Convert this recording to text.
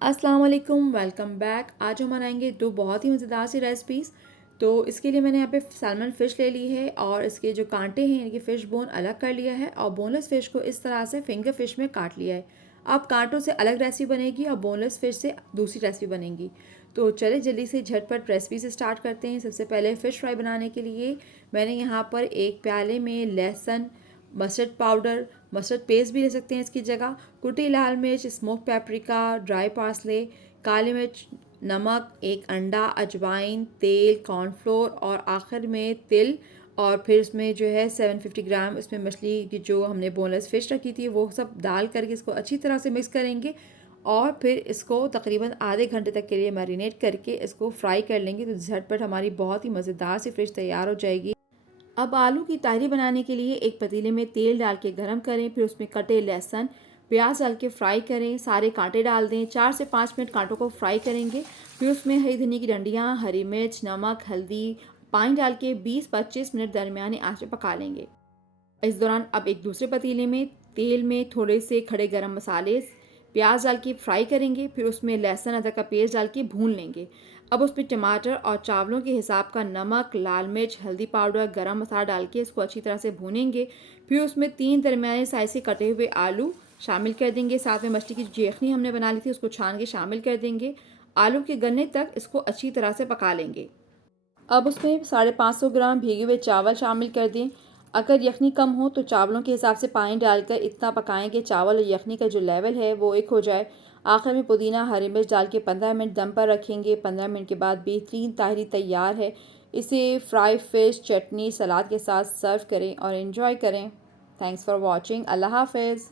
अस्सलाम वालेकुम, welcome back. आज हम बनाएंगे दो बहुत ही मज़ेदार सी रेसिपीज़। तो इसके लिए मैंने यहाँ पे सैल्मन फ़िश ले ली है और इसके जो कांटे हैं, इनकी फ़िश बोन अलग कर लिया है और बोनलेस फ़िश को इस तरह से फिंगर फ़िश में काट लिया है। अब कांटों से अलग रेसिपी बनेगी और बोनलेस फ़िश से दूसरी रेसिपी बनेगी। तो चले जल्दी से झटपट रेसिपी से स्टार्ट करते हैं। सबसे पहले फ़िश फ्राई बनाने के लिए मैंने यहाँ पर एक प्याले में लहसुन, मस्टर्ड पाउडर, मस्टर्ड पेस्ट भी ले सकते हैं इसकी जगह, कुटी लाल मिर्च, स्मोक पेपरिका, ड्राई पार्सले, काली मिर्च, नमक, एक अंडा, अजवाइन, तेल, कॉर्नफ्लोर और आखिर में तिल। और फिर इसमें जो है 750 ग्राम इसमें मछली की जो हमने बोनलेस फ़िश रखी थी वो सब डाल करके इसको अच्छी तरह से मिक्स करेंगे और फिर इसको तकरीबन आधे घंटे तक के लिए मैरिनेट करके इसको फ्राई कर लेंगे। तो झटपट हमारी बहुत ही मज़ेदार सी फ़िश तैयार हो जाएगी। अब आलू की ताहरी बनाने के लिए एक पतीले में तेल डाल के गरम करें, फिर उसमें कटे लहसुन, प्याज डाल के फ्राई करें, सारे कांटे डाल दें, 4 से 5 मिनट कांटों को फ्राई करेंगे। फिर उसमें हरी धनिया की डंडियाँ, हरी मिर्च, नमक, हल्दी, पानी डाल के 20-25 मिनट दरमियानी आंच पे पका लेंगे। इस दौरान अब एक दूसरे पतीले में तेल में थोड़े से खड़े गरम मसाले, प्याज डाल के फ्राई करेंगे, फिर उसमें लहसुन अदरक का पेस्ट डाल के भून लेंगे। अब उसमें टमाटर और चावलों के हिसाब का नमक, लाल मिर्च, हल्दी पाउडर, गरम मसाला डाल के इसको अच्छी तरह से भूनेंगे। फिर उसमें 3 दरमियाने साइज से कटे हुए आलू शामिल कर देंगे। साथ में मछली की जो यखनी हमने बना ली थी उसको छान के शामिल कर देंगे। आलू के गलने तक इसको अच्छी तरह से पका लेंगे। अब उसमें 550 ग्राम भीगे हुए चावल शामिल कर दें। अगर यखनी कम हो तो चावलों के हिसाब से पानी डालकर इतना पकाएं कि चावल और यखनी का जो लेवल है वो एक हो जाए। आखिर में पुदीना, हरी मिर्च डाल के 15 मिनट दम पर रखेंगे। 15 मिनट के बाद बेहतरीन ताहरी तैयार है। इसे फ्राई फिश, चटनी, सलाद के साथ सर्व करें और इन्जॉय करें। Thanks for watching. अल्लाह हाफिज़।